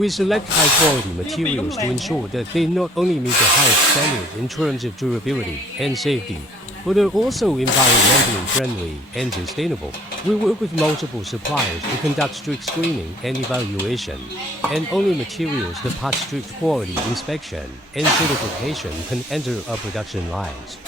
We select high-quality materials to ensure that they not only meet the highest standard in terms of durability and safety, but are also environmentally friendly and sustainable. We work with multiple suppliers to conduct strict screening and evaluation, and only materials that pass strict quality inspection and certification can enter our production lines.